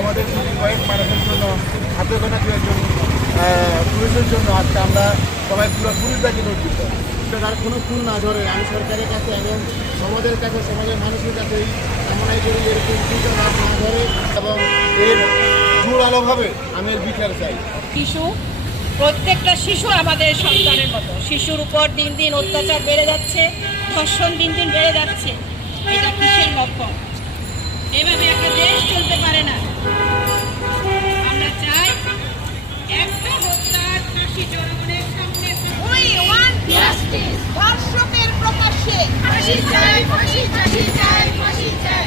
আমাদের কয়েক মানুষের জন্য হাতে গোনা কয়েকজন পুলিশের জন্য আজকে আমরা সবাই পুরো পুলিশ ডাকি লজ্জিত। তার কোনো ফুল না ধরে আমি সরকারের কাছে এবং সমাজের কাছে, সমাজের মানুষের কাছে এই কামনাই করি এরকম ফুলটা না ধরে এবং এর জোরালোভাবে আমি এর বিচার চাই। প্রত্যেকটা শিশু আমাদের সন্তানের মতো। শিশুর উপর দিন দিন অত্যাচার বেড়ে যাচ্ছে, ধর্ষণ দিন দিন বেড়ে যাচ্ছে। এটা কিসের লক্ষ্য? এভাবে একটা দেশ চলতে পারে না। আমরা চাই একটা হত্যার ফাঁসি জনগণের সামনে। ধর্ষকের প্রকাশ্যে ফাঁসি চাই, ফাঁসি চাই, ফাঁসি চাই।